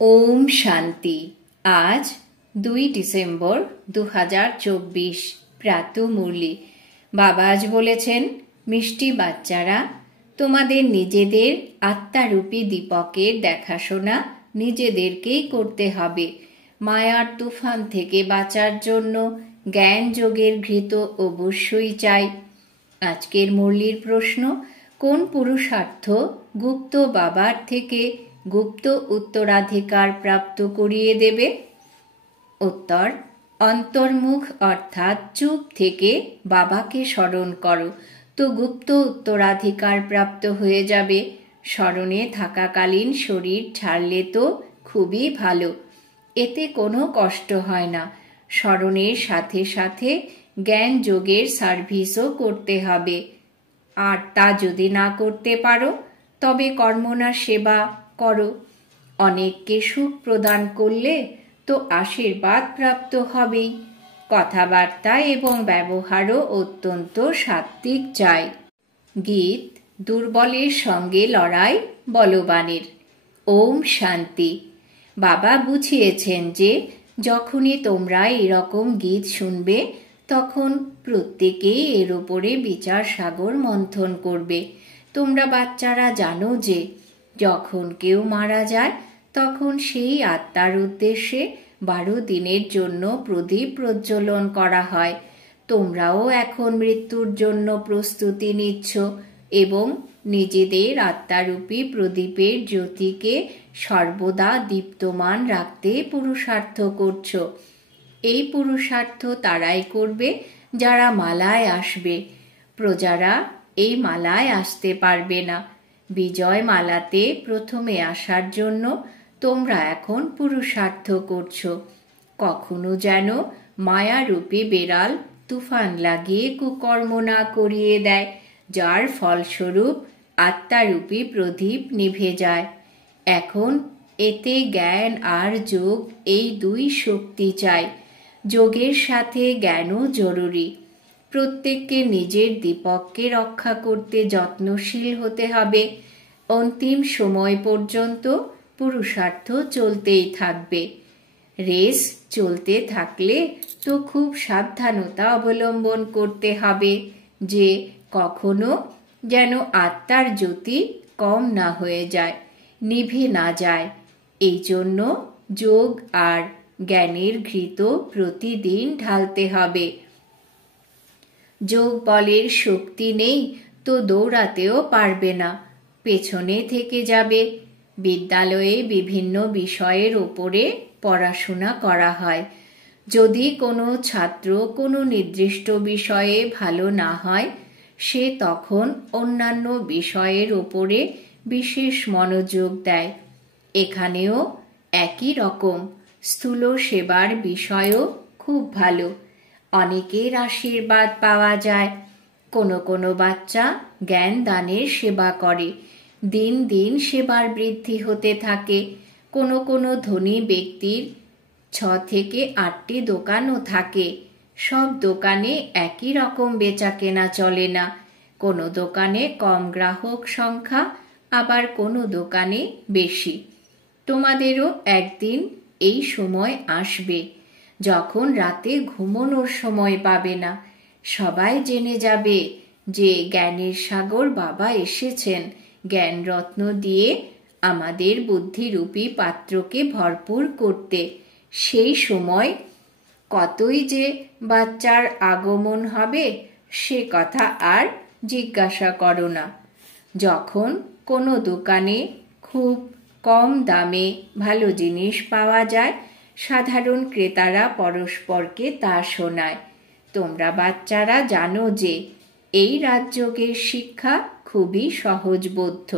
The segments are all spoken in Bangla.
ওম শান্তি। আজ 2 ডিসেম্বর 2024 প্রাতঃ মুরলি। বাবা আজ বলেছেন, মিষ্টি বাচ্চারা, তোমাদের নিজেদের আত্মারূপী দীপকের দেখাশোনা নিজেদেরকেই করতে হবে। মায়ার তুফান থেকে বাঁচার জন্য জ্ঞান যোগের ঘৃত অবশ্যই চাই। আজকের মুরলির প্রশ্ন, কোন পুরুষার্থ গুপ্ত বাবার থেকে গুপ্ত উত্তরাধিকার প্রাপ্ত করিয়ে দেবে? উত্তর, অন্তর্মুখ অর্থাৎ চুপ থেকে বাবাকে স্মরণ করো, তো গুপ্ত উত্তরাধিকার প্রাপ্ত হয়ে যাবে। স্মরণে থাকাকালীন শরীর ছাড়লে তো খুবই ভালো, এতে কোনো কষ্ট হয় না। স্মরণের সাথে সাথে জ্ঞান যোগের সার্ভিসও করতে হবে। আর তা যদি না করতে পারো তবে কর্মনা সেবা করো। অনেককে সুখ প্রদান করলে তো আশীর্বাদ প্রাপ্ত হবেই। কথাবার্তা এবং ব্যবহারও অত্যন্ত সাত্ত্বিক চাই। গীত, দুর্বলের সঙ্গে লড়াই বলবানের। ওম শান্তি। বাবা বুঝিয়েছেন যে যখনই তোমরা এরকম গীত শুনবে তখন প্রত্যেকেই এর উপরে বিচার সাগর মন্থন করবে। তোমরা বাচ্চারা জানো যে যখন কেউ মারা যায় তখন সেই আত্মার উদ্দেশ্যে 12 দিনের জন্য প্রদীপ প্রজ্বলন করা হয়। তোমরাও এখন মৃত্যুর জন্য প্রস্তুতি নিচ্ছ এবং নিজেদের আত্মারূপী প্রদীপের জ্যোতিকে সর্বদা দীপ্তমান রাখতে পুরুষার্থ করছ। এই পুরুষার্থ তারাই করবে যারা মালায় আসবে। প্রজারা এই মালায় আসতে পারবে না। বিজয় মালাতে প্রথমে আসার জন্য তোমরা এখন পুরুষার্থ করছো। কখনো যেন মায়ারূপী বেড়াল তুফান লাগিয়ে কুকর্ম না করিয়ে দেয়, যার ফলস্বরূপ আত্মারূপী প্রদীপ নিভে যায়। এখন এতে জ্ঞান আর যোগ, এই দুই শক্তি চাই। যোগের সাথে জ্ঞানও জরুরি। প্রত্যেককে নিজের দীপককে রক্ষা করতে যত্নশীল হতে হবে। অন্তিম সময় পর্যন্ত পুরুষার্থ চলতেই থাকবে। রেস চলতে থাকলে তো খুব সাবধানতা অবলম্বন করতে হবে যে কখনো যেন আত্মার জ্যোতি কম না হয়ে যায়, নিভে না যায়। এই জন্য যোগ আর জ্ঞানের ঘৃত প্রতিদিন ঢালতে হবে। যোগ বলের শক্তি নেই তো দৌড়াতেও পারবে না, পেছনে থেকে যাবে। বিদ্যালয়ে বিভিন্ন বিষয়ের ওপরে পড়াশোনা করা হয়। যদি কোনো ছাত্র কোনো নির্দিষ্ট বিষয়ে ভালো না হয়, সে তখন অন্যান্য বিষয়ের ওপরে বিশেষ মনোযোগ দেয়। এখানেও একই রকম। স্থূল সেবার বিষয়ও খুব ভালো, অনেকের আশীর্বাদ পাওয়া যায়। কোনো কোনো বাচ্চা জ্ঞান দানের সেবা করে, দিন দিন সেবার বৃদ্ধি হতে থাকে। কোনো কোনো ধনী ব্যক্তির 6 থেকে 8টি দোকানও থাকে। সব দোকানে একই রকম বেচা কেনা চলে না। কোনো দোকানে কম গ্রাহক সংখ্যা, আবার কোনো দোকানে বেশি। তোমাদেরও একদিন এই সময় আসবে যখন রাতে ঘুমানোর সময় পাবে না। সবাই জেনে যাবে যে জ্ঞানের সাগর বাবা এসেছেন জ্ঞান রত্ন দিয়ে আমাদের বুদ্ধিরূপী পাত্রকে ভরপুর করতে। সেই সময় কতই যে বাচ্চার আগমন হবে সে কথা আর জিজ্ঞাসা করো না। যখন কোনো দোকানে খুব কম দামে ভালো জিনিস পাওয়া যায়, সাধারণ ক্রেতারা পরস্পরকে তা শোনায়। তোমরা বাচ্চারা জানো যে এই রাজযোগের শিক্ষা খুবই সহজবোধ্য।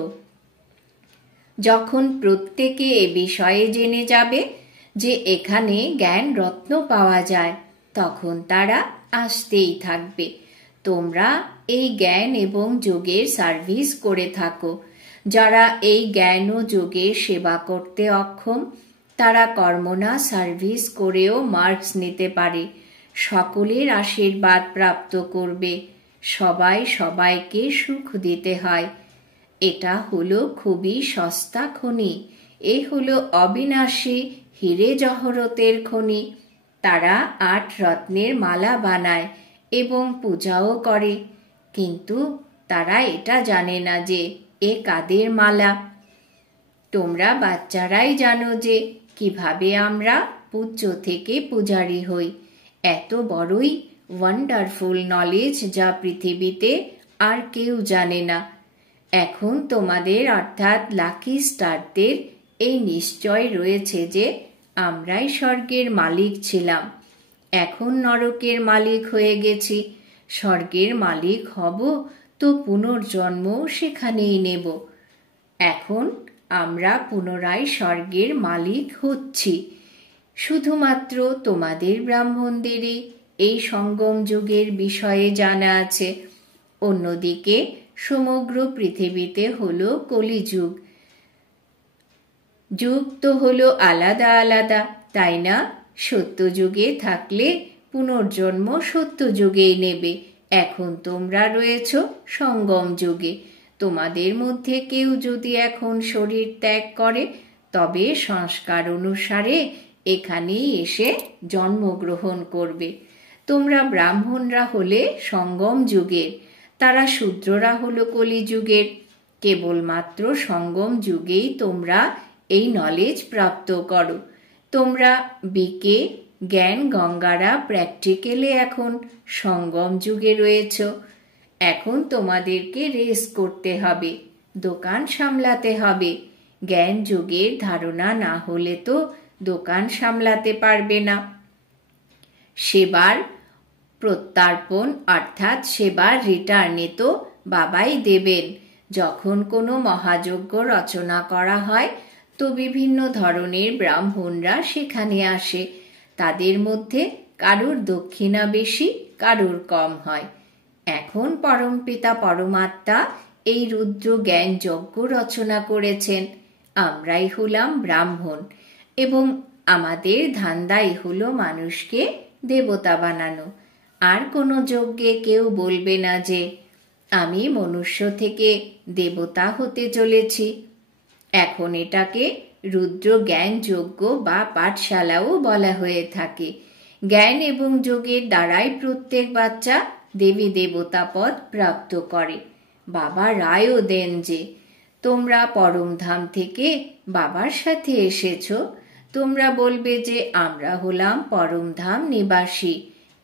যখন প্রত্যেকে এ বিষয়ে জেনে যাবে যে এখানে জ্ঞান রত্ন পাওয়া যায়, তখন তারা আসতেই থাকবে। তোমরা এই জ্ঞান এবং যোগের সার্ভিস করে থাকো। যারা এই জ্ঞান ও যোগের সেবা করতে অক্ষম, তারা কর্মনা সার্ভিস করেও মার্কস নিতে পারে। সকলের আশীর্বাদ প্রাপ্ত করবে। সবাই সবাইকে সুখ দিতে হয়। এটা হলো খুবই সস্তা খনি। এ হলো অবিনাশী হীরে জহরতের খনি। তারা 8 রত্নের মালা বানায় এবং পূজাও করে, কিন্তু তারা এটা জানে না যে এ কাদের মালা। তোমরা বাচ্চারাই জানো যে কিভাবে আমরা পূজ্য থেকে পূজারী হই। এত বড়ই ওয়ান্ডারফুল নলেজ যা পৃথিবীতে আর কেউ জানে না। এখন তোমাদের অর্থাৎ লাকি স্টারদের এই নিশ্চয় রয়েছে যে আমরাই স্বর্গের মালিক ছিলাম, এখন নরকের মালিক হয়ে গেছি। স্বর্গের মালিক হব তো পুনর্জন্ম সেখানেই নেব। এখন আমরা পুনরায় স্বর্গের মালিক হচ্ছি। শুধুমাত্র তোমাদের ব্রাহ্মণদেরই এই সঙ্গম যুগের বিষয়ে জানা আছে। অন্যদিকে সমগ্র পৃথিবীতে হলো কলিযুগ। যুগ তো হলো আলাদা আলাদা, তাই না? সত্যযুগে থাকলে পুনর্জন্ম সত্যযুগেই নেবে। এখন তোমরা রয়েছ সঙ্গম যুগে। তোমাদের মধ্যে কেউ যদি এখন শরীর ত্যাগ করে, তবে সংস্কার অনুসারে এখানেই এসে জন্মগ্রহণ করবে। তোমরা ব্রাহ্মণরা হলে সঙ্গম যুগের, তারা শূদ্ররা হলো কলিযুগের। কেবলমাত্র সঙ্গম যুগেই তোমরা এই নলেজ প্রাপ্ত করো। তোমরা বিকে জ্ঞান গঙ্গারা প্র্যাকটিক্যালে এখন সঙ্গম যুগে রয়েছ। এখন তোমাদেরকে রেস করতে হবে, দোকান সামলাতে হবে। জ্ঞান যুগের ধারণা না হলে তো দোকান সামলাতে পারবে না। সেবার প্রত্যার্পণ অর্থাৎ সেবার রিটার্নে তো বাবাই দেবেন। যখন কোনো মহাযজ্ঞ রচনা করা হয় তো বিভিন্ন ধরনের ব্রাহ্মণরা সেখানে আসে। তাদের মধ্যে কারুর দক্ষিণা বেশি, কারুর কম হয়। এখন পরমপিতা পরমাত্মা এই রুদ্র জ্ঞান যজ্ঞ রচনা করেছেন। আমরাই হলাম ব্রাহ্মণ এবং আমাদের ধান্দাই হলো মানুষকে দেবতা বানানো। আর কোনো যজ্ঞে কেউ বলবে না যে আমি মনুষ্য থেকে দেবতা হতে চলেছি। এখন এটাকে রুদ্র জ্ঞান যজ্ঞ বা পাঠশালাও বলা হয়ে থাকে। জ্ঞান এবং যোগের দ্বারাই প্রত্যেক বাচ্চা দেবী দেবতা পদ প্রাপ্ত করে। বাবা রায়ও দেন যে তোমরা পরমধাম থেকে বাবার সাথে এসেছো। তোমরা বলবে যে আমরা হলাম পরমধাম নিবাসী।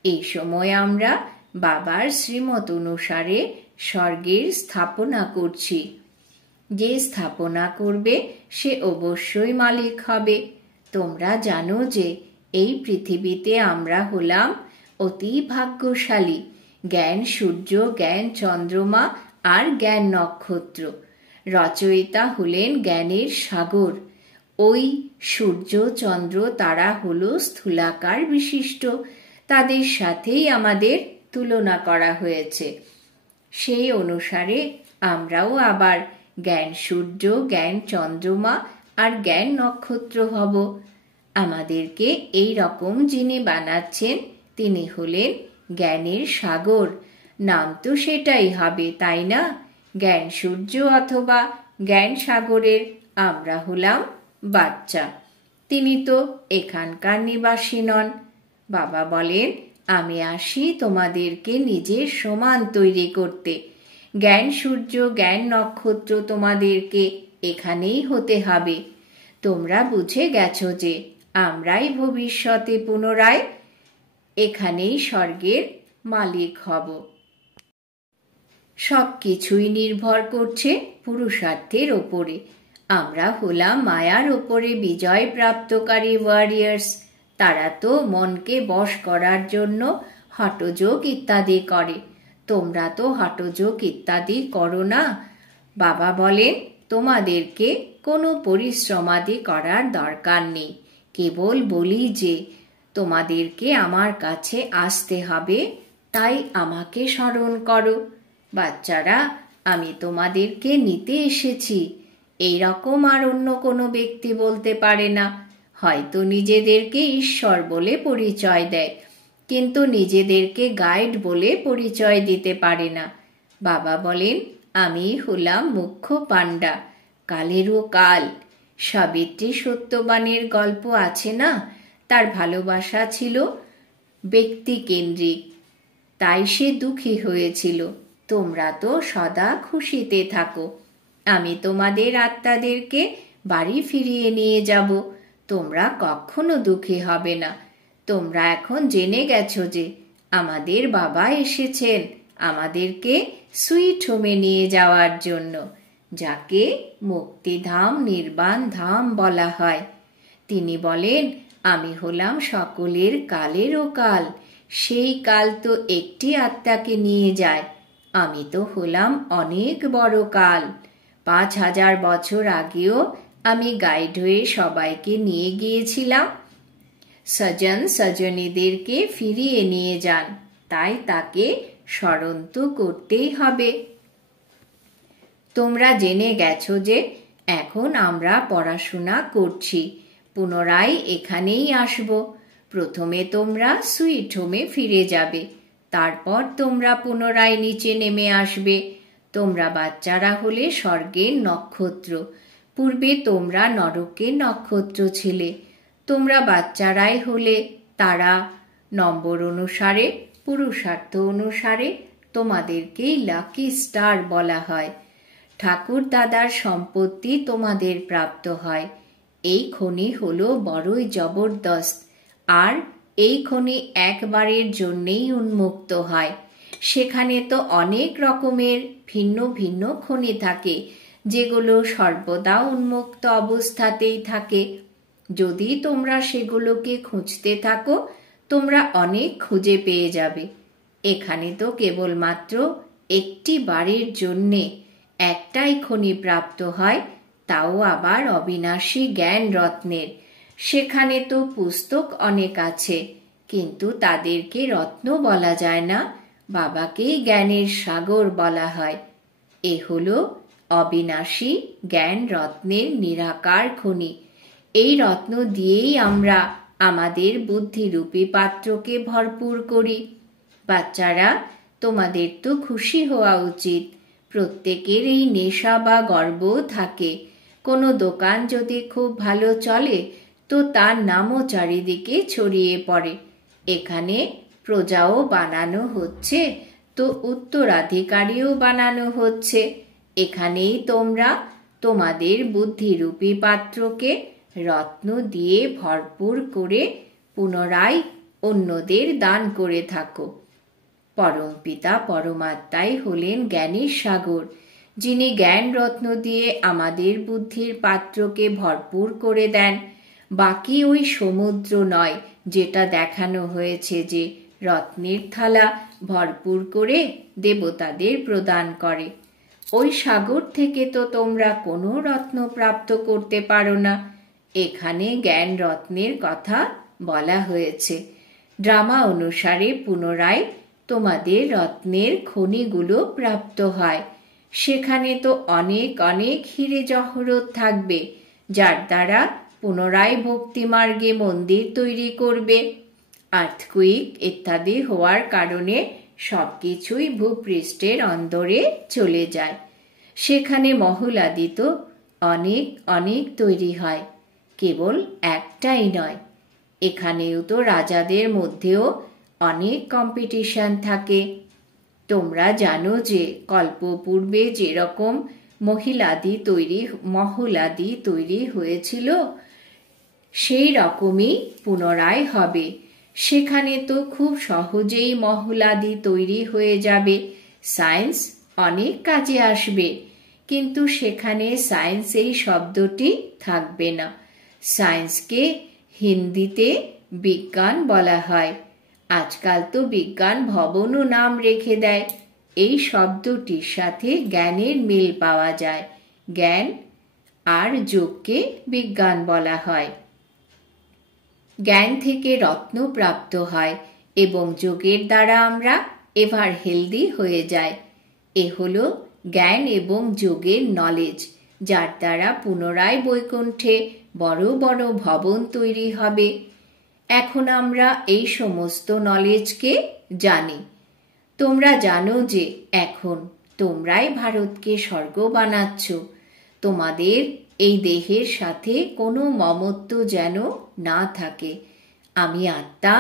এই সময় আমরা বাবার শ্রীমত অনুসারে স্বর্গের স্থাপনা করছি। যে স্থাপনা করবে সে অবশ্যই মালিক হবে। তোমরা জানো যে এই পৃথিবীতে আমরা হলাম অতি ভাগ্যশালী। জ্ঞান সূর্য, জ্ঞান চন্দ্রমা আর জ্ঞান নক্ষত্র। রচয়িতা হলেন জ্ঞানের সাগর। ওই সূর্য চন্দ্র তারা হলো স্থূলাকার বিশিষ্ট, তাদের সাথেই আমাদের তুলনা করা হয়েছে। সেই অনুসারে আমরাও আবার জ্ঞান সূর্য, জ্ঞান চন্দ্রমা আর জ্ঞান নক্ষত্র হব। আমাদেরকে এই রকম যিনি বানাচ্ছেন তিনি হলেন জ্ঞানের সাগর। নাম তো সেটাই হবে, তাই না? জ্ঞান সূর্য অথবা জ্ঞান সাগরের আমরা হলাম বাচ্চা। তিনি তো এখানকার নিবাসী নন। বাবা বলেন আমি আসি তোমাদেরকে নিজের সমান তৈরি করতে। জ্ঞান সূর্য, জ্ঞান নক্ষত্র তোমাদেরকে এখানেই হতে হবে। তোমরা বুঝে গেছো যে আমরাই ভবিষ্যতে পুনরায় এখানেই স্বর্গের মালিক হব। সব কিছুই নির্ভর করছে পুরুষার্থের ওপরে। আমরা হলাম মায়ার ওপরে বিজয় প্রাপ্তকারী ওয়ারিয়ার্স। তারা তো মনকে বশ করার জন্য হঠযোগ ইত্যাদি করে। তোমরা তো হঠযোগ ইত্যাদি করো না। বাবা বলেন তোমাদেরকে কোনো পরিশ্রমাদি করার দরকার নেই। কেবল বলি যে তোমাদেরকে আমার কাছে আসতে হবে, তাই আমাকে স্মরণ করো। বাচ্চারা, আমি তোমাদেরকে নিতে এসেছি। এই রকম আর অন্য কোনো ব্যক্তি বলতে পারে না। হয়তো নিজেদেরকে ঈশ্বর বলে পরিচয় দেয়, কিন্তু নিজেদেরকে গাইড বলে পরিচয় দিতে পারে না। বাবা বলেন আমি হলাম মুখ্য পান্ডা, কালেরও কাল। সাবিত্রী সত্যবানের গল্প আছে না, তার ভালোবাসা ছিল ব্যক্তিকেন্দ্রিক, তাই সে দুঃখী হয়েছিল। তোমরা তো সদা খুশিতে থাকো। আমি তোমাদের আত্মাদেরকে বাড়ি ফিরিয়ে নিয়ে যাব, তোমরা কখনো দুঃখী হবে না। তোমরা এখন জেনে গেছো যে আমাদের বাবা এসেছেন আমাদেরকে সুইট হোমে নিয়ে যাওয়ার জন্য, যাকে মুক্তিধাম নির্বাণ ধাম বলা হয়। তিনি বলেন, আমি হলাম সকলের কালেরও কাল, সেই কাল তো একটি আত্মাকে নিয়ে যায়, আমি তো হলাম অনেক বড় কাল। 5000 বছর আগেও আমি গাইড হয়ে সবাইকে নিয়ে গিয়েছিলাম। সজন সজনীদেরকে ফিরিয়ে নিয়ে যান, তাই তাকে স্মরণ তো করতেই হবে। তোমরা জেনে গেছো যে এখন আমরা পড়াশোনা করছি, পুনরায় এখানেই আসব। প্রথমে তোমরা সুইট হোমে ফিরে যাবে, তারপর তোমরা পুনরায় নিচে নেমে আসবে। তোমরা বাচ্চারা হলে স্বর্গের নক্ষত্র, পূর্বে তোমরা নরকের নক্ষত্র ছিলে। তোমরা বাচ্চারাই হলে তারা, নম্বর অনুসারে, পুরুষার্থ অনুসারে তোমাদেরকেই লাকি স্টার বলা হয়। ঠাকুর দাদার সম্পত্তি তোমাদের প্রাপ্ত হয়। এই খনি হলো বড়ই জবরদস্ত, আর এই খনি একবারের জন্যেই উন্মুক্ত হয়। সেখানে তো অনেক রকমের ভিন্ন ভিন্ন খনি থাকে, যেগুলো সর্বদা উন্মুক্ত অবস্থাতেই থাকে। যদি তোমরা সেগুলোকে খুঁজতে থাকো, তোমরা অনেক খুঁজে পেয়ে যাবে। এখানে তো কেবলমাত্র একটি বারের জন্যে একটাই খনি প্রাপ্ত হয়, তাও আবার অবিনাশী জ্ঞান রত্নের। সেখানে তো পুস্তক অনেক আছে, কিন্তু তাদেরকে রত্ন বলা যায় না, বাবাকেই জ্ঞানের সাগর বলা হয়। এ হলো অবিনাশী জ্ঞান রত্নের নিরাকার খনি। এই রত্ন দিয়েই আমরা আমাদের বুদ্ধিরূপী পাত্রকে ভরপুর করি। বাচ্চারা, তোমাদের তো খুশি হওয়া উচিত। প্রত্যেকের এই নেশা বা গর্ব থাকে। কোনো দোকান যদি খুব ভালো চলে, তো তার নামও চারিদিকে ছড়িয়ে পড়ে। এখানে প্রজাও বানানো হচ্ছে, তো উত্তরাধিকারীও বানানো হচ্ছে। এখানেই তোমরা তোমাদের বুদ্ধিরূপী পাত্রকে রত্ন দিয়ে ভরপুর করে পুনরায় অন্যদের দান করে থাকো। পরমপিতা পরমাত্মাই হলেন জ্ঞানের সাগর, যিনি জ্ঞান রত্ন দিয়ে আমাদের বুদ্ধির পাত্রকে ভরপুর করে দেন। বাকি ওই সমুদ্র নয়, যেটা দেখানো হয়েছে যে রত্নের থালা ভরপুর করে দেবতাদের প্রদান করে। ওই সাগর থেকে তো তোমরা কোনো রত্ন প্রাপ্ত করতে পারো না। এখানে জ্ঞান রত্নের কথা বলা হয়েছে। ড্রামা অনুসারে পুনরায় তোমাদের রত্নের খনিগুলো প্রাপ্ত হয়। সেখানে তো অনেক অনেক হিরে জহরত থাকবে, যার দ্বারা পুনরায় ভক্তিমার্গে মন্দির তৈরি করবে। আর্থকুইক ইত্যাদি হওয়ার কারণে সবকিছুই ভূপৃষ্ঠের অন্দরে চলে যায়। সেখানে মহলাদি তো অনেক অনেক তৈরি হয়, কেবল একটাই নয়। এখানেও তো রাজাদের মধ্যেও অনেক কম্পিটিশন থাকে। তোমরা জানো যে কল্পপূর্বে যেরকম মহলাদি তৈরি হয়েছিল, সেই রকমই পুনরায় হবে। সেখানে তো খুব সহজেই মহলাদি তৈরি হয়ে যাবে। সায়েন্স অনেক কাজে আসবে, কিন্তু সেখানে সায়েন্স এই শব্দটি থাকবে না। সায়েন্সকে হিন্দিতে বিজ্ঞান বলা হয়। আজকাল তো বিজ্ঞান ভবনও নাম রেখে দেয়। এই শব্দটির সাথে জ্ঞানের মিল পাওয়া যায়। জ্ঞান আর যোগকে বিজ্ঞান বলা হয়। জ্ঞান থেকে রত্ন প্রাপ্ত হয় এবং যোগের দ্বারা আমরা এভার হেলদি হয়ে যাই। এ হলো জ্ঞান এবং যোগের নলেজ, যার দ্বারা পুনরায় বৈকুণ্ঠে বড় বড় ভবন তৈরি হবে। এখন আমরা এই সমস্ত নলেজকে জানি। তোমরা জানো যে এখন তোমরাই ভারতকে স্বর্গ বানাচ্ছ। তোমাদের এই দেহের সাথে কোনো মমত্ব যেন না থাকে। আমি আত্মা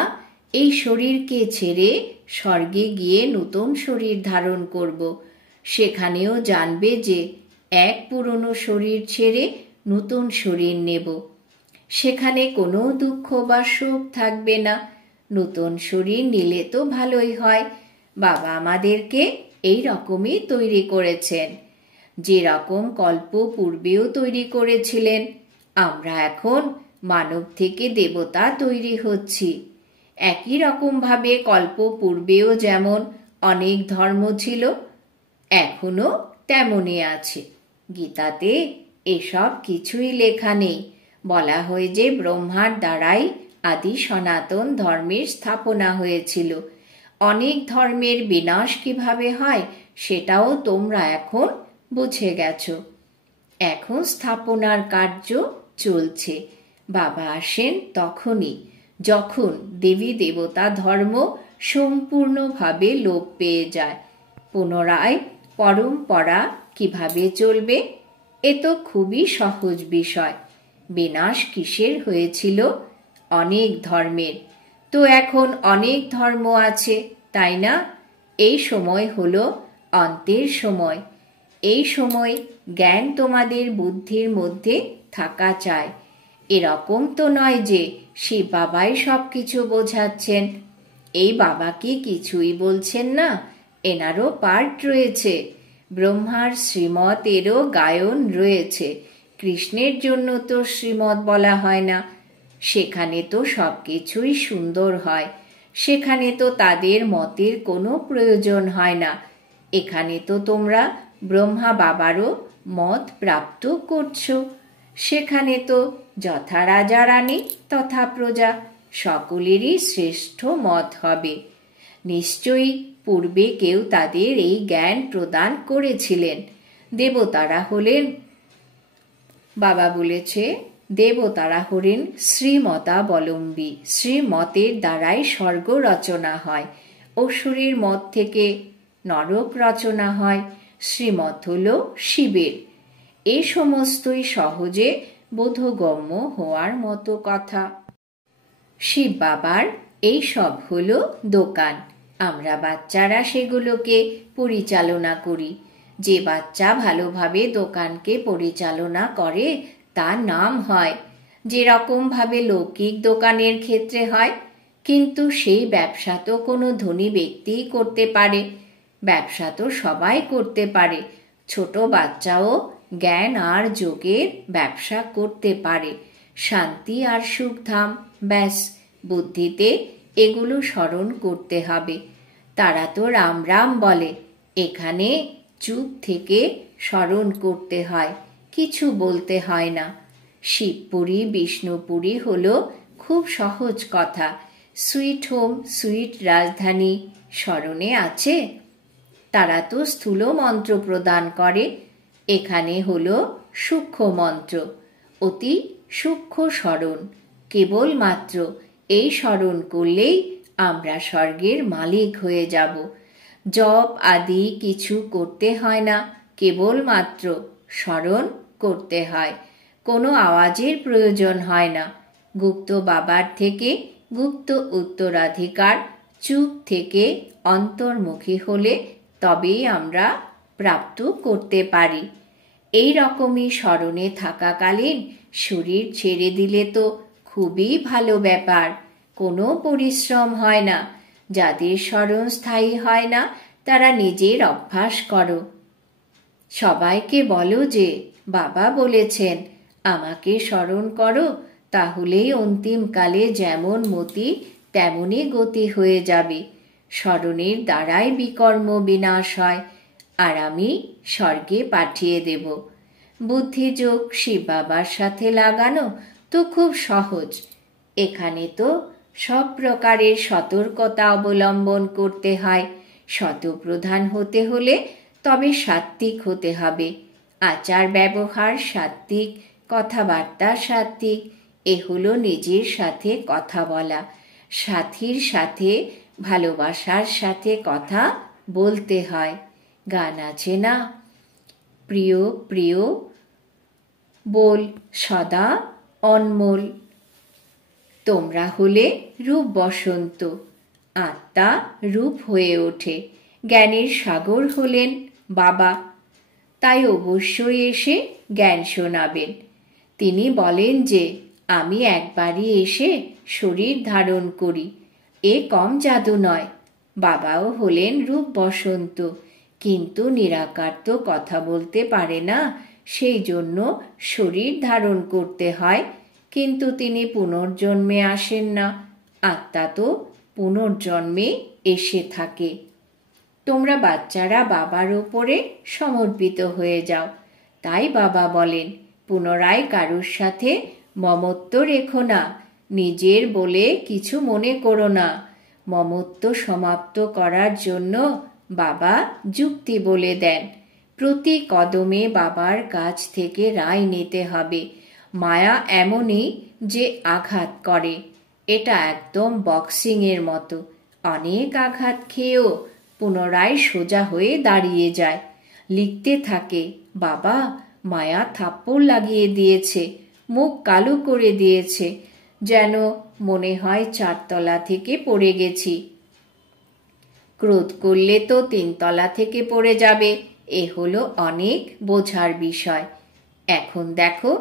এই শরীরকে ছেড়ে স্বর্গে গিয়ে নতুন শরীর ধারণ করব। সেখানেও জানবে যে এক পুরনো শরীর ছেড়ে নতুন শরীর নেব। সেখানে কোনো দুঃখ বা সুখ থাকবে না। নতুন শরীর নিলে তো ভালোই হয়। বাবা আমাদেরকে এই রকমই তৈরি করেছেন, যে রকম কল্প পূর্বেও তৈরি করেছিলেন। আমরা এখন মানব থেকে দেবতা তৈরি হচ্ছি। একই রকম ভাবে কল্প পূর্বেও যেমন অনেক ধর্ম ছিল, এখনো তেমনই আছে। গীতাতে এসব কিছুই লেখা নেই। বলা হয় যে ব্রহ্মার দ্বারাই আদি সনাতন ধর্মের স্থাপনা হয়েছিল। অনেক ধর্মের বিনাশ কিভাবে হয় সেটাও তোমরা এখন বুঝে গেছো। এখন স্থাপনার কার্য চলছে। বাবা আসেন তখনই যখন দেবী দেবতা ধর্ম সম্পূর্ণভাবে লোপ পেয়ে যায়। পুনরায় পরম্পরা কিভাবে চলবে? এ তো খুবই সহজ বিষয়। বিনাশ কিসের হয়েছিল? অনেক ধর্মের। তো এখন অনেক ধর্ম আছে, তাই না? এই সময় হলো অন্তের সময়। এই সময় জ্ঞান তোমাদের বুদ্ধির মধ্যে থাকা চাই। এরকম তো নয় যে শিব বাবাই সবকিছু বোঝাচ্ছেন। এই বাবা কি কিছুই বলছেন না? এনারও পার্ট রয়েছে। ব্রহ্মার শ্রীমতেরও গায়ন রয়েছে। কৃষ্ণের জন্য তো শ্রীমত বলা হয় না। সেখানে তো সবকিছুই সুন্দর হয়। সেখানে তো তাদের মতের কোনো প্রয়োজন হয় না। এখানে তো তোমরা ব্রহ্মা বাবারও মত প্রাপ্ত করছো। সেখানে তো যথা রাজা রানী তথা প্রজা, সকলেরই শ্রেষ্ঠ মত হবে। নিশ্চয়ই পূর্বে কেউ তাদের এই জ্ঞান প্রদান করেছিলেন। দেবতারা হলেন, বাবা বলেছে, দেবতারা হলেন শ্রীমতাবলম্বী। শ্রীমতের দ্বারাই স্বর্গ রচনা হয়। অসুরের মত থেকে নরক রচনা হয়। শ্রীমত হল শিবের। এ সমস্তই সহজে বোধগম্য হওয়ার মতো কথা। শিব বাবার এই সব হলো দোকান। আমরা বাচ্চারা সেগুলোকে পরিচালনা করি। যে বাচ্চা ভালোভাবে দোকানকে পরিচালনা করে তার নাম হয়, যেরকম ভাবে লৌকিক দোকানের ক্ষেত্রে হয়। কিন্তু সেই ব্যবসা তো কোনো ধনী ব্যক্তিই করতে পারে। ব্যবসা তো সবাই করতে পারে। ছোট বাচ্চাও জ্ঞান আর যোগের ব্যবসা করতে পারে। শান্তি আর সুখধাম, ব্যাস। বুদ্ধিতে এগুলো স্মরণ করতে হবে। তারা তো রাম রাম বলে। এখানে চুপ থেকে স্মরণ করতে হয়, কিছু বলতে হয় না। শিবপুরী বিষ্ণুপুরী হলো খুব সহজ কথা। সুইট হোম, সুইট রাজধানী স্মরণে আছে। তারা তো স্থূল মন্ত্র প্রদান করে। এখানে হলো সূক্ষ্ম মন্ত্র, অতি সূক্ষ্ম স্মরণ। কেবলমাত্র এই স্মরণ করলেই আমরা স্বর্গের মালিক হয়ে যাব। জপ আদি কিছু করতে হয় না, কেবলমাত্র স্মরণ করতে হয়। কোনো আওয়াজের প্রয়োজন হয় না। গুপ্ত বাবার থেকে গুপ্ত উত্তরাধিকার, চুপ থেকে অন্তর্মুখী হলে তবেই আমরা প্রাপ্ত করতে পারি। এই রকমই স্মরণে থাকাকালীন শরীর ছেড়ে দিলে তো খুবই ভালো ব্যাপার। কোনো পরিশ্রম হয় না। যাদের স্মরণ স্থায়ী হয় না তারা নিজের অভ্যাস করো। সবাইকে বলো যে বাবা বলেছেন আমাকে স্মরণ করো, তাহলেই অন্তিমকালে যেমন মতি তেমনই গতি হয়ে যাবে। স্মরণের দ্বারাই বিকর্ম বিনাশ হয়, আর আমি স্বর্গে পাঠিয়ে দেব। বুদ্ধিযোগ শিব বাবার সাথে লাগানো তো খুব সহজ। এখানে তো সব প্রকারের সতর্কতা অবলম্বন করতে হয়। শতপ্রধান হতে হলে তবে সাত্ত্বিক হতে হবে। আচার ব্যবহার সাত্ত্বিক, কথাবার্তা সাত্ত্বিক। এ হলো নিজের সাথে কথা বলা। সাথীর সাথে ভালোবাসার সাথে কথা বলতে হয়। গান আছে না, প্রিয় প্রিয় বল সদা অনমোল। তোমরা হলে রূপ বসন্ত, আত্মা রূপ হয়ে ওঠে। জ্ঞানের সাগর হলেন বাবা, তাই অবশ্যই এসে জ্ঞান শোনাবেন। তিনি বলেন যে আমি একবারই এসে শরীর ধারণ করি, এ কম জাদু নয়। বাবাও হলেন রূপ বসন্ত, কিন্তু নিরাকার তো কথা বলতে পারে না, সেই জন্য শরীর ধারণ করতে হয়। কিন্তু তিনি পুনর্জন্মে আসেন না, আত্মা তো পুনর্জন্মে এসে থাকে। তোমরা বাচ্চারা বাবার ওপরে সমর্পিত হয়ে যাও। তাই বাবা বলেন, পুনরায় কারুর সাথে মমত্ব রেখো না, নিজের বলে কিছু মনে করো না। মমত্ব সমাপ্ত করার জন্য বাবা যুক্তি বলে দেন। প্রতি কদমে বাবার কাছ থেকে রায় নিতে হবে। মায়া এমনই যে আঘাত করে, এটা একদম বক্সিংয়ের মতো। অনেক আঘাত খেয়েও পুনরায় সোজা হয়ে দাঁড়িয়ে যায়। লিখতে থাকে, বাবা মায়া থাপ্পড় লাগিয়ে দিয়েছে, মুখ কালো করে দিয়েছে, যেন মনে হয় 4 তলা থেকে পড়ে গেছি। ক্রোধ করলে তো 3 তলা থেকে পড়ে যাবে, এ হলো অনেক বোঝার বিষয়। এখন দেখো,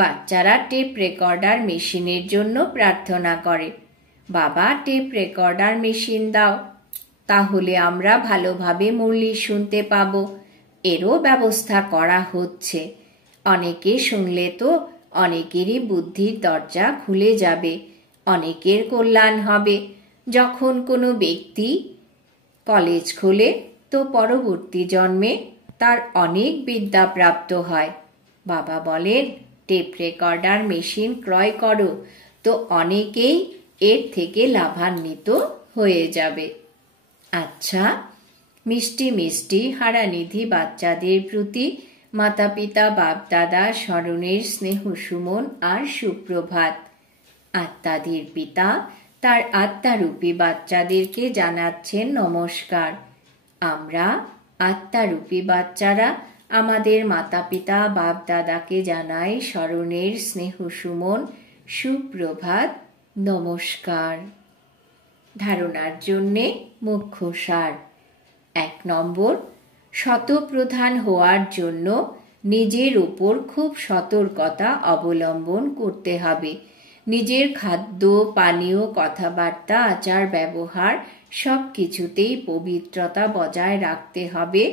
বাচ্চারা টেপ রেকর্ডার মেশিনের জন্য প্রার্থনা করে, বাবা টেপ রেকর্ডার মেশিন দাও, তাহলে আমরা ভালোভাবে মুরলি শুনতে পাবো। এরও ব্যবস্থা করা হচ্ছে। অনেকে শুনলে তো অনেকেরই বুদ্ধির দরজা খুলে যাবে, অনেকের কল্যাণ হবে। যখন কোনো ব্যক্তি কলেজ খোলে তো পরবর্তী জন্মে তার অনেক বিদ্যা প্রাপ্ত হয়। বাবা বলেন, টেপ রেকর্ডার মেশিন ক্রয় করো, তো অনেকেই এর থেকে লাভান্বিত হয়ে যাবে। আচ্ছা, মিষ্টি মিষ্টি হারানিধি বাচ্চাদের প্রতি মাতা পিতা বাপ দাদা স্মরণের স্নেহ সুমন আর সুপ্রভাত। আত্মাদের পিতা তার আত্মারূপী বাচ্চাদেরকে জানাচ্ছেন নমস্কার। আমরা আত্মারূপী বাচ্চারা আমাদের মাতা পিতা বাপ দাদাকে জানাই স্মরণের স্নেহ সুমন সুপ্রভাত, নমস্কার। ধারণার জন্যে মুখ্য সার। 1 নম্বর, শতপ্রধান হওয়ার জন্য নিজের উপর খুব সতর্কতা অবলম্বন করতে হবে। নিজের খাদ্য পানীয় কথাবার্তা আচার ব্যবহার সব কিছুতেই পবিত্রতা বজায় রাখতে হবে।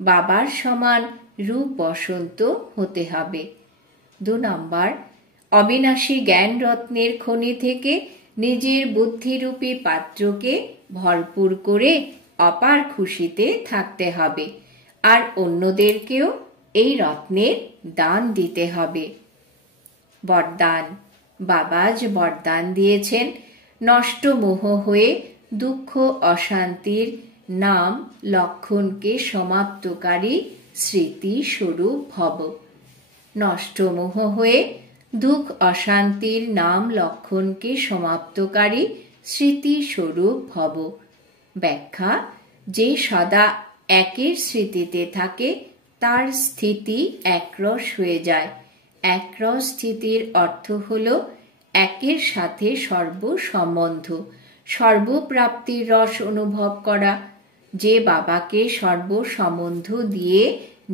বাবার সমান রূপ বসন্ত হতে হবে। 2 নম্বর, অবিনাশী জ্ঞান রত্নের খনি থেকে নিজের বুদ্ধিরূপী পাত্রকে ভরপুর করে অপার খুশিতে থাকতে হবে, আর অন্যদেরকেও এই রত্নের দান দিতে হবে। বরদান। বাবা আজ বরদান দিয়েছেন, নষ্ট মোহ হয়ে দুঃখ অশান্তির নাম লক্ষণকে সমাপ্তকারী স্মৃতি স্বরূপ ভব। নষ্ট মোহ হয়ে দুঃখ অশান্তির নাম লক্ষণকে সমাপ্তকারী স্মৃতি স্বরূপ ভব। ব্যাখ্যা, যে সদা একের স্মৃতিতে থাকে তার স্থিতি একরস হয়ে যায়। একরস স্থিতির অর্থ হল একের সাথে সর্বসম্বন্ধ, সর্বপ্রাপ্তির রস অনুভব করা। যে বাবাকে সর্বসম্বন্ধ দিয়ে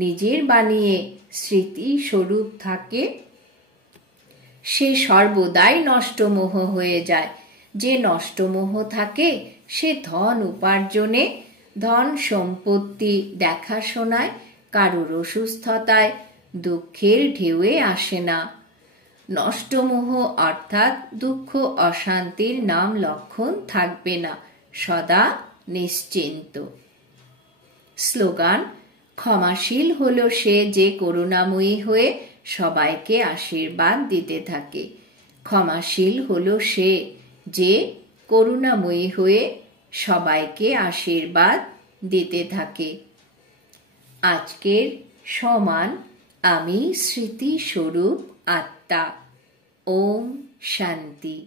নিজের বানিয়ে স্মৃতি স্বরূপ থাকে সে সর্বদাই নষ্টমোহ হয়ে যায়। যে নষ্টমোহ থাকে সে ধন উপার্জনে, ধন সম্পত্তি দেখাশোনায়, কারোর অসুস্থতায়, দুঃখের ঢেউয়ে আসে না। নষ্টমোহ অর্থাৎ দুঃখ অশান্তির নাম লক্ষণ থাকবে না, সদা নিশ্চিন্ত। স্লোগান, ক্ষমাশীল হলো সে যে করুণাময়ী হয়ে সবাইকে আশীর্বাদ দিতে থাকে। ক্ষমাশীল হলো সে যে করুণাময়ী হয়ে সবাইকে আশীর্বাদ দিতে থাকে। আজকের সমান আমি স্মৃতি স্বরূপ আত্মা। ওম শান্তি।